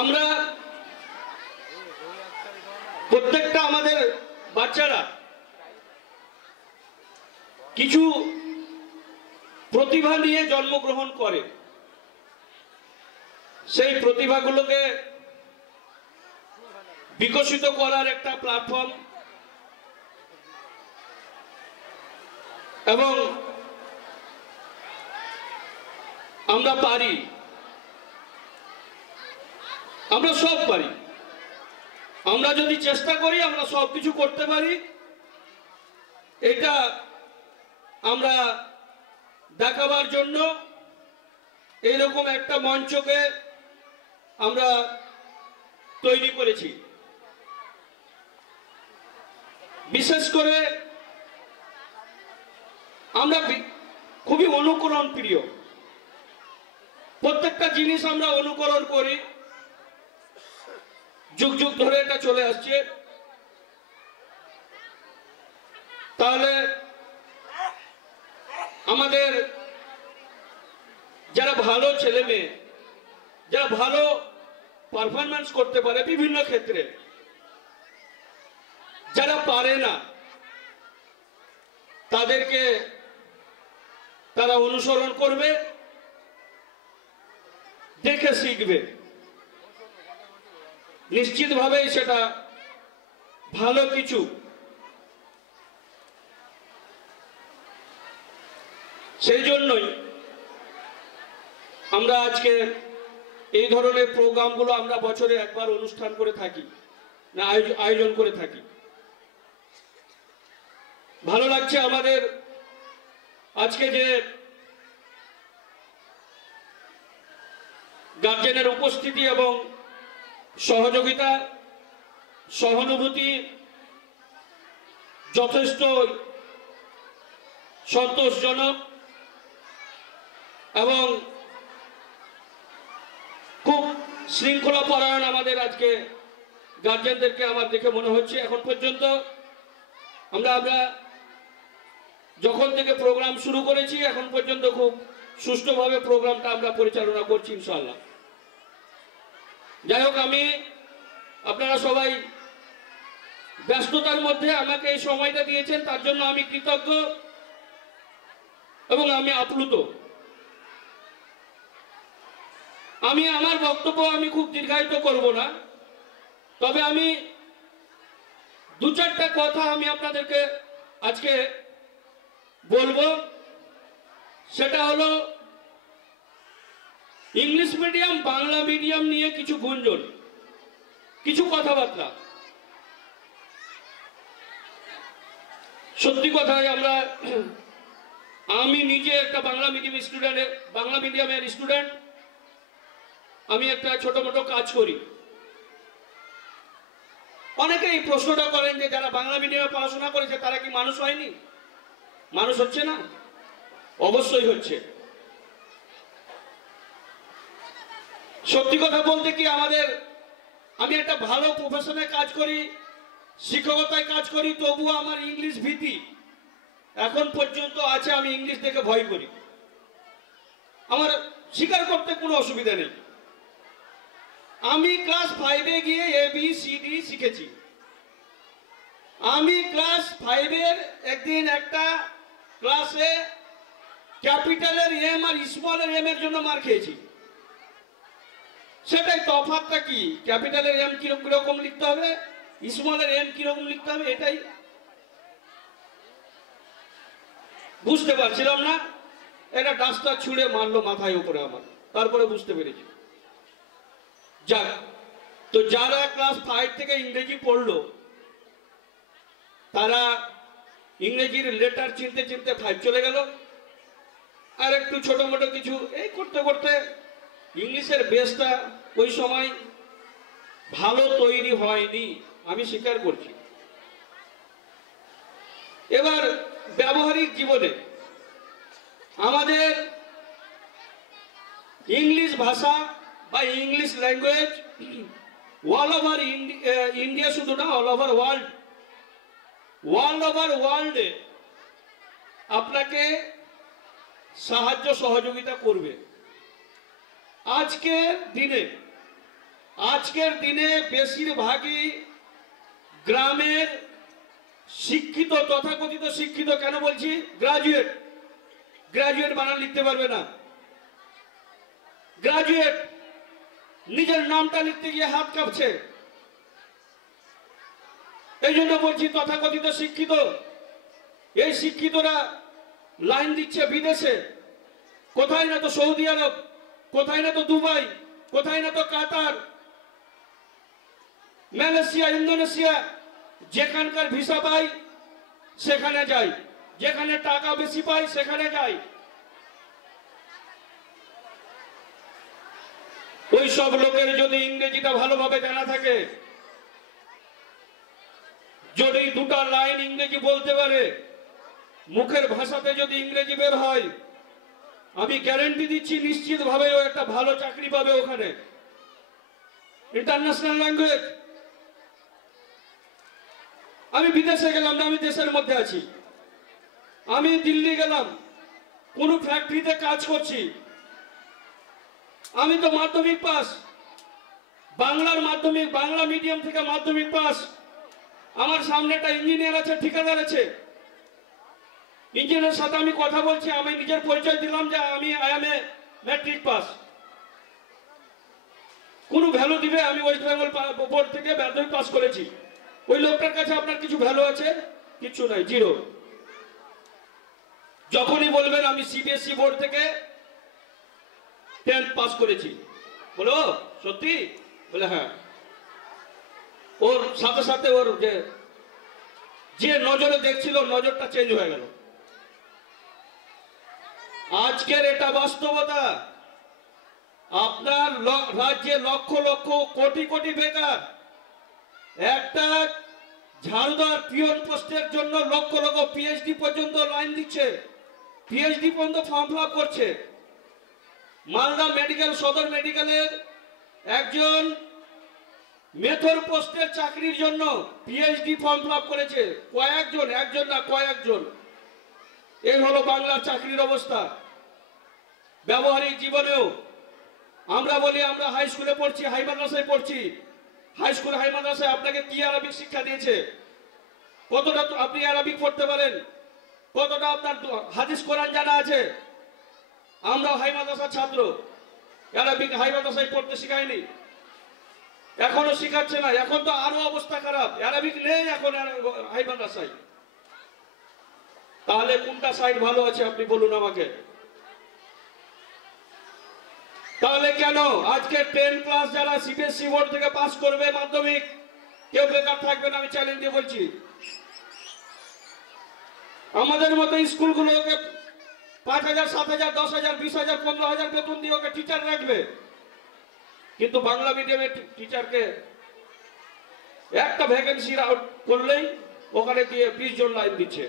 আমরা প্রত্যেকটা আমাদের বাচ্চারা কিছু প্রতিভা নিয়ে জন্মগ্রহণ করে, সেই প্রতিভাগুলোকে বিকশিত করার একটা প্ল্যাটফর্ম এবং আমরা পারি, আমরা সব পারি। আমরা যদি চেষ্টা করি আমরা সব কিছু করতে পারি। এটা আমরা দেখাবার জন্য এইরকম একটা মঞ্চকে আমরা তৈরি করেছি। বিশেষ করে আমরা খুবই অনুকরণ প্রিয়, প্রত্যেকটা জিনিস আমরা অনুকরণ করি, যুগ যুগ ধরে এটা চলে আসছে। তাহলে আমাদের যারা ভালো ছেলে মেয়ে, যারা ভালো পারফরম্যান্স করতে পারে বিভিন্ন ক্ষেত্রে, যারা পারে না তাদেরকে তারা অনুসরণ করবে, দেখে শিখবে, নিশ্চিতভাবেই সেটা ভালো কিছু। সেই জন্যই আমরা আজকে এই ধরনের প্রোগ্রামগুলো আমরা বছরে একবার অনুষ্ঠান করে থাকি, না আয়োজন করে থাকি। ভালো লাগছে আমাদের আজকে যে গার্জেনের উপস্থিতি এবং সহযোগিতা, সহানুভূতি যথেষ্ট সন্তোষজনক এবং খুব শৃঙ্খলা পরায়ণ আমাদের আজকে গার্জেনদেরকে আমার দেখে মনে হচ্ছে। এখন পর্যন্ত আমরা যখন থেকে প্রোগ্রাম শুরু করেছি এখন পর্যন্ত খুব সুষ্ঠুভাবে প্রোগ্রামটা আমরা পরিচালনা করছি ইনশাআল্লাহ। যাই হোক, আমি আপনারা সবাই ব্যস্ততার মধ্যে আমাকে এই সময়টা দিয়েছেন, তার জন্য আমি কৃতজ্ঞ এবং আমি আপ্লুত। আমি আমার বক্তব্য আমি খুব দীর্ঘায়িত করব না, তবে আমি দু চারটা কথা আমি আপনাদেরকে আজকে বলবো। সেটা হলো ইংলিশ মিডিয়াম বাংলা মিডিয়াম নিয়ে কিছু গুঞ্জন, কিছু কথাবার্তা। সত্যি কথাই আমি নিজে একটা বাংলা মিডিয়ামের স্টুডেন্ট। আমি একটা ছোট মোটো কাজ করি। অনেকে এই প্রশ্নটা করেন যে যারা বাংলা মিডিয়ামে পড়াশোনা করেছে তারা কি মানুষ হয়নি? মানুষ হচ্ছে না? অবশ্যই হচ্ছে। সত্যি কথা বলতে কি, আমি একটা ভালো প্রফেশনে কাজ করি, শিক্ষকতায় কাজ করি, তবুও আমার ইংলিশ ভীতি এখন পর্যন্ত আছে। আমি ইংলিশ দেখে ভয় করি, আমার স্বীকার করতে কোনো অসুবিধা নেই। আমি ক্লাস 5-এ গিয়ে ABCD শিখেছি। আমি ক্লাস 5-এর একদিন একটা ক্লাসে ক্যাপিটালের M আর স্মলের M এর জন্য মার খেয়েছি। সেটাই তফাৎটা কি, ক্যাপিটালের M কিরকম লিখতে হবে, স্মলের M কিরকম লিখতে হবে, এটাই বুঝতে পারছিলাম না। এটা ডাস্টার ছুঁড়ে মারলো মাথায় উপরে আমার, তারপরে বুঝতে পেরেছি। যাক, তো যারা ক্লাস 5 থেকে ইংরেজি পড়লো তারা ইংরেজির লেটার চিনতে চিনতে 5 চলে গেল। আর একটু ছোট মোটো কিছু এই করতে করতে ইংলিশের বেসটা ওই সময় ভালো তৈরি হয়নি, আমি স্বীকার করছি। এবার ব্যবহারিক জীবনে আমাদের ইংলিশ ভাষা বা English language all over India, শুধু না অল ওভার ওয়ার্ল্ডে আপনাকে সাহায্য সহযোগিতা করবে। আজকের দিনে আজকের দিনে বেশিরভাগই গ্রামের শিক্ষিত, তথাকথিত শিক্ষিত, কেন বলছি গ্রাজুয়েট, গ্রাজুয়েট বানান লিখতে পারবে না। গ্রাজুয়েট নিজের নামটা লিখতে গিয়ে হাত কাঁপছে। এই জন্য বলছি তথাকথিত শিক্ষিত। এই শিক্ষিতরা লাইন দিচ্ছে বিদেশে, কোথায় না তো সৌদি আরব, কোথায় না তো দুবাই, কোথায় না তো কাতার, মালয়েশিয়া, ইন্দোনেশিয়া। যেখানকার ভিসা পাই সেখানে যাই, যেখানে টাকা বেশি পাই সেখানে যাই। ওই সব লোকের যদি ইংরেজিটা ভালোভাবে জানা থাকে, যদি দুটা লাইন ইংরেজি বলতে পারে, মুখের ভাষাতে যদি ইংরেজি বের হয়, আমি গ্যারান্টি দিচ্ছি নিশ্চিতভাবে ও একটা ভালো চাকরি পাবে ওখানে। International language. আমি বিদেশে গেলাম না, আমি দেশের মধ্যে আছি। আমি দিল্লি গেলাম, কোন ফ্যাক্টরিতে কাজ করছি, আমি তো মাধ্যমিক পাস, বাংলার মাধ্যমিক, বাংলা মিডিয়াম থেকে মাধ্যমিক পাস। আমার সামনে একটা ইঞ্জিনিয়ার আছে, ঠিকাদার আছে। ইঞ্জিনিয়ারের সাথে আমি কথা বলছি, আমি নিজের পরিচয় দিলাম যে আমি আই ম্যাট্রিক পাস। কোন ভ্যালু দিবে? আমি ওয়েস্ট বেঙ্গল বোর্ড থেকে মাধ্যমিক পাস করেছি। ওই লোকটার কাছে আপনার কিছু ভ্যালু আছে? কিছু নাই, জিরো। যখনই বলবেন আমি সিবিএসই বোর্ড থেকে 10th পাস করেছি, বলো সত্যি? বলে হ্যাঁ। ওর সাথে সাথে ওর যে নজরে দেখছিল, নজরটা চেঞ্জ হয়ে গেল। আজকের এটা বাস্তবতা। আপনার রাজ্যে লক্ষ লক্ষ কোটি কোটি বেকার। একটা ঝাড়ুদার পিয়ন পোস্টের জন্য লক্ষ লক্ষ পিএইচডি পর্যন্ত লাইন দিচ্ছে, পিএইচডি পর্যন্ত ফর্ম ফিল আপ করছে। মালদা মেডিকেল, সদর মেডিকেলের একজন মেথর পোস্টের চাকরির জন্য পিএইচডি ফর্ম ফিল আপ করেছে কয়েকজন, একজন না কয়েকজন। এই হলো বাংলার চাকরির অবস্থা। ব্যবহারিক জীবনেও আমরা বলি আমরা হাই স্কুলে পড়ছি, হাই মাদ্রাসায় পড়ছি। হাই স্কুল, হাই মাদ্রাসায় আপনাকে কি আরবিক শিক্ষা দিয়েছে? কতটা আপনি আরবিক পড়তে পারেন? কতটা আপনার হাদিস কোরআন জানা আছে? আমরা হাই মাদ্রাসার ছাত্র, আরবিক হাই মাদ্রাসায় পড়তে শিখায়নি, এখনো শিখাচ্ছে না। এখন তো আরো অবস্থা খারাপ, আরবিক নেই এখন হাই মাদ্রাসায়। তাহলে কোনটা সাইড ভালো আছে আপনি বলুন আমাকে। তাহলে কেন আজকে 10 ক্লাস যারা সিবিএসসি বোর্ড থেকে পাস করবে মাধ্যমিক, কেউ বেকার থাকবে না? আমি চ্যালেঞ্জ দিয়ে বলছি। আমাদের মতো স্কুলগুলোকে 5,000, 7,000, 10,000, 20,000, 15,000 বেতন দিয়ে ওকে টিচার রাখবে, কিন্তু বাংলা মিডিয়ামের টিচারকে একটা ভ্যাকেন্সি আউট করলেই ওখানে গিয়ে 20 জন লাইন দিচ্ছে।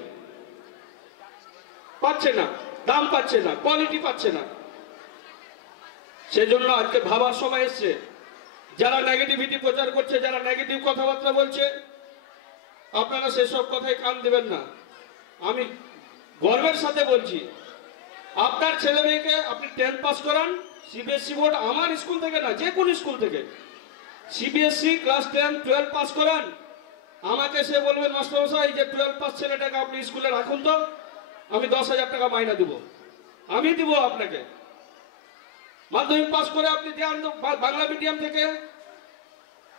পাচ্ছে না, দাম পাচ্ছে না, কোয়ালিটি পাচ্ছে না। সেজন্য আজকে ভাবার সময় এসছে। যারা নেগেটিভিটি প্রচার করছে, যারা নেগেটিভ কথাবার্তা বলছে, আপনারা সেসব কথায় কান দেবেন না। আমি গর্বের সাথে বলছি, আপনার ছেলে মেয়েকে আপনি 10 পাস করান, সিবিএসসি বোর্ড, আমার স্কুল থেকে না, যে কোনো স্কুল থেকে সিবিএসসি ক্লাস 10, 12 পাস করান। আমাকে সে বলবে মাস্টারমশাই যে 12 পাস ছেলেটাকে আপনি স্কুলে রাখুন তো, আমি 10,000 টাকা মাইনা দেবো। আমি দিব আপনাকে। মাধ্যমিক পাস করে আপনি বাংলা মিডিয়াম থেকে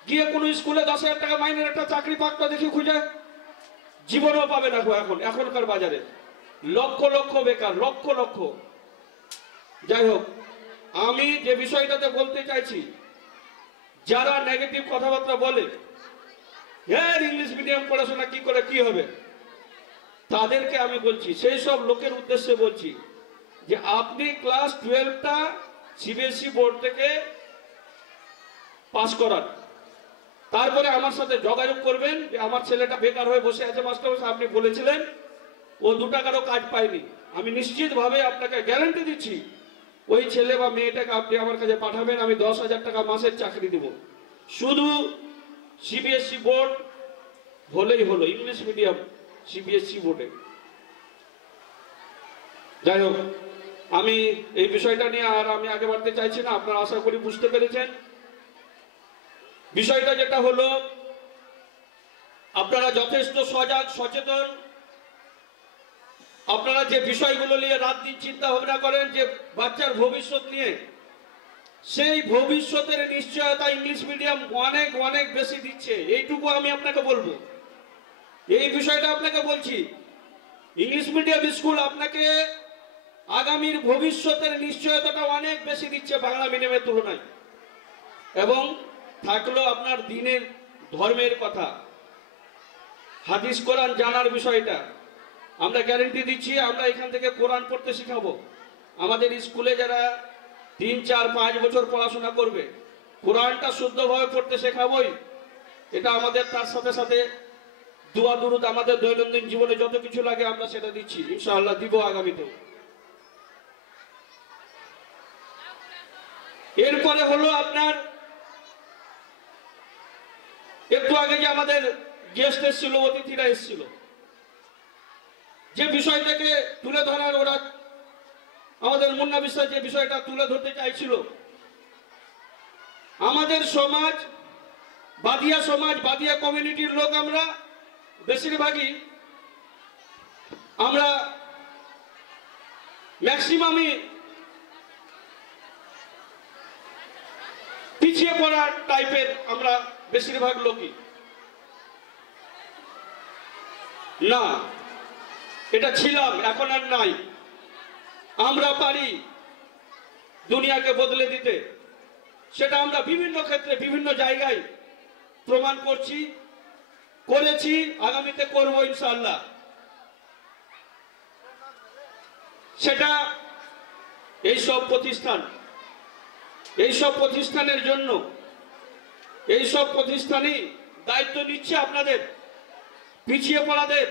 গিয়ে কোনো স্কুলে 10,000 টাকা মাইনের একটা চাকরি পাকটা দেখি খুঁজে, জীবনেও পাবে না। এখনকার বাজারে লক্ষ লক্ষ বেকার, লক্ষ লক্ষ। যাই হোক, আমি যে বিষয়টাতে বলতে চাইছি, যারা নেগেটিভ কথাবার্তা বলে, হ্যাঁ ইংলিশ মিডিয়াম পড়াশোনা কি করে কি হবে, তাদেরকে আমি বলছি, সেই সব লোকের উদ্দেশ্যে বলছি যে আপনি ক্লাস 12টা সিবিএসসি বোর্ড থেকে পাস করান, তারপরে আমার সাথে যোগাযোগ করবেন যে আমার ছেলেটা বেকার হয়ে বসে আছে মাস্টারমশাই, আপনি বলেছিলেন ও 2 টাকারও কাজ পায়নি। আমি নিশ্চিতভাবে আপনাকে গ্যারান্টি দিচ্ছি ওই ছেলে বা মেয়েটাকে আপনি আমার কাছে পাঠাবেন, আমি 10,000 টাকা মাসের চাকরি দেব। শুধু সিবিএসসি বোর্ড হলেই হলো, ইংলিশ মিডিয়াম সিবিএসসি বোর্ডে। যাই হোক, আমি এই বিষয়টা নিয়ে আর আমি আগে বাড়তে চাইছি না। আপনারা আশা করি বুঝতে পেরেছেন। বিষয়টা যেটা হলো, আপনারা যথেষ্ট সজাগ সচেতন। আপনারা যে বিষয়গুলো নিয়ে রাত দিন চিন্তা ভাবনা করেন যে বাচ্চার ভবিষ্যৎ নিয়ে, সেই ভবিষ্যতের নিশ্চয়তা ইংলিশ মিডিয়াম অনেক অনেক বেশি দিচ্ছে, এইটুকু আমি আপনাকে বলবো। এই বিষয়টা আপনাকে বলছি, ইংলিশ মিডিয়াম স্কুল আপনাকে আগামীর ভবিষ্যতের নিশ্চয়তাটা অনেক বেশি দিচ্ছে বাংলা মিডিয়ামের তুলনায়। এবং থাকলো আপনার দিনের ধর্মের কথা, হাদিস কোরআন জানার বিষয়টা আমরা গ্যারেন্টি দিচ্ছি। আমরা এখান থেকে কোরআন পড়তে শেখাবো। আমাদের স্কুলে যারা 3, 4, 5 বছর পড়াশোনা করবে, কোরআনটা শুদ্ধভাবে পড়তে শেখাবোই। এটা আমাদের, তার সাথে সাথে দোয়া দুরুদ, আমাদের দৈনন্দিন জীবনে যত কিছু লাগে আমরা সেটা দিচ্ছি, ইনশাআল্লাহ দিব আগামীতে। এরপরে হলো আপনার একটু আগে যে আমাদের গেস্ট এসেছিল, অতিথিরা এসেছিল, যে বিষয়টাকে তুলে ধরার ওরা আমাদের মুন্না বিশ্বাস যে বিষয়টা তুলে ধরতে চাইছিল, আমাদের সমাজ বাদিয়া সমাজ, বাদিয়া কমিউনিটির লোক আমরা বেশিরভাগই, আমরা ম্যাক্সিমামই পিছিয়ে পড়া টাইপের, আমরা বেশিরভাগ লোকই না, এটা ছিলাম, এখন আর নাই। আমরা পারি দুনিয়াকে বদলে দিতে, সেটা আমরা বিভিন্ন ক্ষেত্রে বিভিন্ন জায়গায় প্রমাণ করছি, করেছি, আগামীতে করব ইনশাআল্লাহ। সেটা এইসব প্রতিষ্ঠানের জন্য, এইসব প্রতিষ্ঠানই দায়িত্ব নিচ্ছে আপনাদের, পিছিয়ে পড়াদের,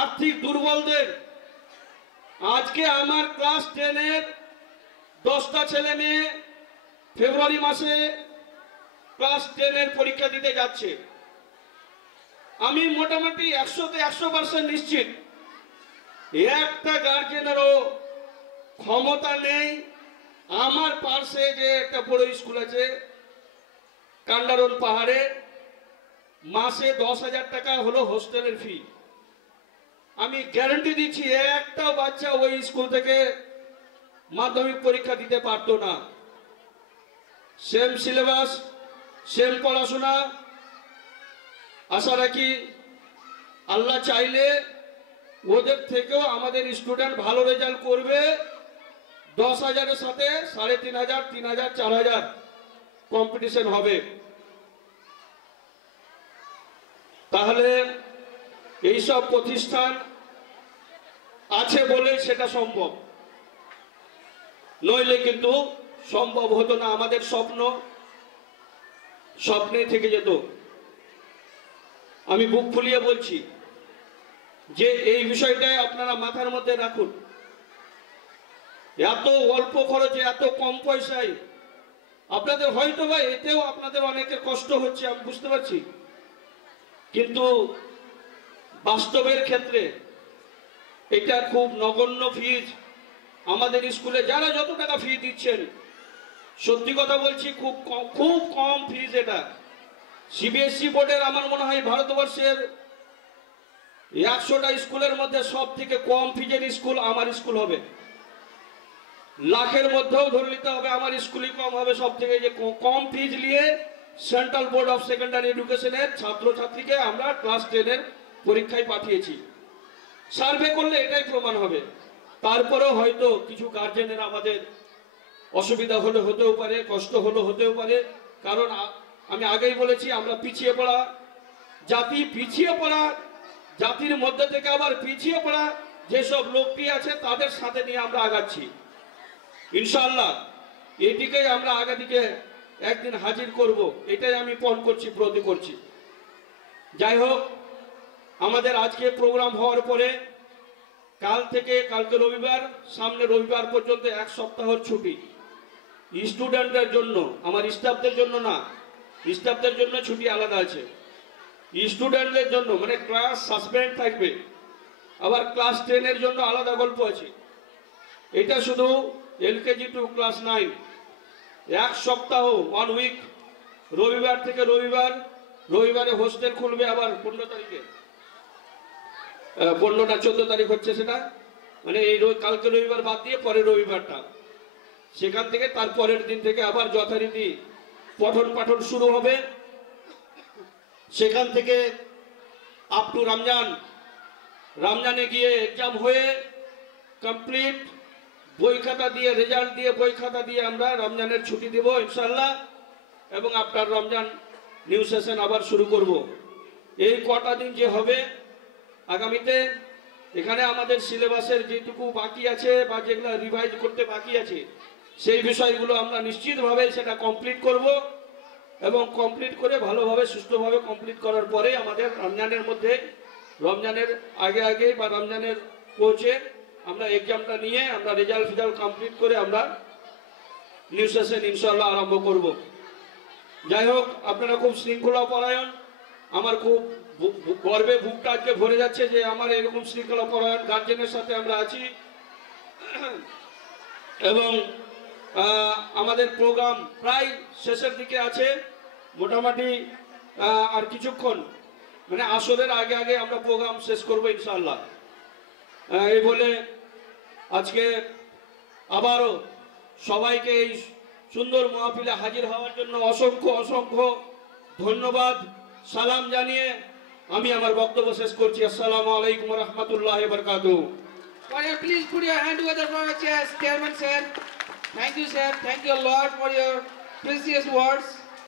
আর্থিক দুর্বলদের। আজকে আমার ক্লাস 10-এর 10টা ছেলে মেয়ে ফেব্রুয়ারি মাসে ক্লাস 10-এর পরীক্ষা দিতে যাচ্ছে। আমি মোটামুটি 100-তে 100% নিশ্চিত একটা গার্জেনেরও ক্ষমতা নেই। আমার পাশে যে একটা বড় স্কুল আছে কান্ডারন পাহাড়ে, মাসে 10,000 টাকা হলো হোস্টেলের ফি। আমি গ্যারান্টি দিচ্ছি একটা বাচ্চা ওই স্কুল থেকে মাধ্যমিক পরীক্ষা দিতে পারতো না। সেম সিলেবাস, সেম পড়াশোনা। আশা রাখি আল্লাহ চাইলে ওদের থেকেও আমাদের স্টুডেন্ট ভালো রেজাল্ট করবে। 10,000-এর সাথে 3,500, 3,000, 4,000 কম্পিটিশন হবে। তাহলে এইসব প্রতিষ্ঠান আছে বলে সেটা সম্ভব, নইলে কিন্তু সম্ভব হতো না। আমাদের স্বপ্নে থেকে যেত। আমি বুক ফুলিয়ে বলছি যে এই বিষয়টাই আপনারা মাথার মধ্যে রাখুন। এত অল্প খরচে, এত কম পয়সায় আপনাদের হয়তো বা এতেও আপনাদের অনেকের কষ্ট হচ্ছে, আমি বুঝতে পারছি, কিন্তু বাস্তবের ক্ষেত্রে এটা খুব নগণ্য ফিজ। আমাদের স্কুলে যারা যত টাকা ফি দিচ্ছেন, সত্যি কথা বলছি, খুব কম ফিজ এটা। সিবিএসই বোর্ডের আমার মনে হয় ভারতবর্ষের 100টা স্কুলের মধ্যে সব থেকে কম ফিজের স্কুল আমার স্কুল হবে। লাখের মধ্যেও ধরে নিতে হবে আমার স্কুলই কম হবে সব থেকে। যে কম ফিজ নিয়ে সেন্ট্রাল বোর্ড অফ সেকেন্ডারি এডুকেশনের ছাত্রছাত্রীকে আমরা ক্লাস 10-এর পরীক্ষায় পাঠিয়েছি। সার্ভে করলে এটাই প্রমাণ হবে। তারপরেও হয়তো কিছু গার্জেনের আমাদের অসুবিধা হতেও পারে, কষ্ট হতেও পারে। কারণ আমি আগেই বলেছি আমরা পিছিয়ে পড়া জাতি, জাতির মধ্যে থেকে আবার পিছিয়ে পড়া যেসব লোকটি আছে তাদের সাথে নিয়ে আমরা আগাচ্ছি ইনশাআল্লাহ। এটিকেই আমরা আগে দিকে একদিন হাজির করব, এটাই আমি পণ করছি, প্রতি করছি। যাই হোক, আমাদের আজকে প্রোগ্রাম হওয়ার পরে কালকে রবিবার, সামনে রবিবার পর্যন্ত 1 সপ্তাহের ছুটি স্টুডেন্টদের জন্য, আমার স্টাফদের জন্য না। স্টাফদের জন্য ছুটি আলাদা আছে, স্টুডেন্টদের জন্য মানে ক্লাস সাসপেন্ড থাকবে। আবার ক্লাস 10-এর জন্য আলাদা গল্প আছে। এটা শুধু LKG টু ক্লাস 9, 1 সপ্তাহ, 1 উইক রবিবার থেকে রবিবারে হোস্টেল খুলবে আবার 15 তারিখে, 15 না 14 তারিখ হচ্ছে সেটা, মানে এই কালকে রবিবার বাদ দিয়ে পরের রবিবারটা, সেখান থেকে তারপরের দিন থেকে আবার যথারীতি পঠন পাঠন শুরু হবে। সেখান থেকে আপ টু রমজানে গিয়ে এক্সাম হয়ে কমপ্লিট, বই খাতা দিয়ে রেজাল্ট দিয়ে বই খাতা দিয়ে আমরা রমজানের ছুটি দেব ইনশাল্লাহ, এবং আফটার রমজান নিউ সেশন আবার শুরু করব। এই কটা দিন যে হবে আগামীতে, এখানে আমাদের সিলেবাসের যেটুকু বাকি আছে বা যেগুলো রিভাইজ করতে বাকি আছে সেই বিষয়গুলো আমরা নিশ্চিতভাবে সেটা কমপ্লিট করব, এবং কমপ্লিট করে ভালোভাবে সুস্থভাবে কমপ্লিট করার পরে আমাদের রমজানের আগে বা রমজানের পৌঁছে আমরা এক্সামটা নিয়ে আমরা রেজাল্ট কমপ্লিট করে আমরা নিউ সেশন ইনশাল্লাহ আরম্ভ করব। যাই হোক, আপনারা খুব শৃঙ্খলা পরায়ণ, আমার খুব গর্বে বুকটা আজকে ভরে যাচ্ছে যে আমার এরকম শৃঙ্খলা পরায়ণ গার্জেনের সাথে আমরা আছি। এবং আমাদের প্রোগ্রাম প্রায় শেষের দিকে আছে, মোটামুটি আর কিছুক্ষণ, মানে আসরের আগে আমরা প্রোগ্রাম শেষ করবো ইনশাআল্লাহ। এই বলে আজকে আবারও সবাইকে এই সুন্দর মাহফিলে হাজির হওয়ার জন্য অসংখ্য ধন্যবাদ, সালাম জানিয়ে আমি আমার বক্তব্য শেষ করছি। আসসালামু আলাইকুম ওয়া রাহমাতুল্লাহি ওয়া বারাকাতুহু। Please put your hand together for our chairman, sir. Thank you, sir. Thank you a lot for your precious words.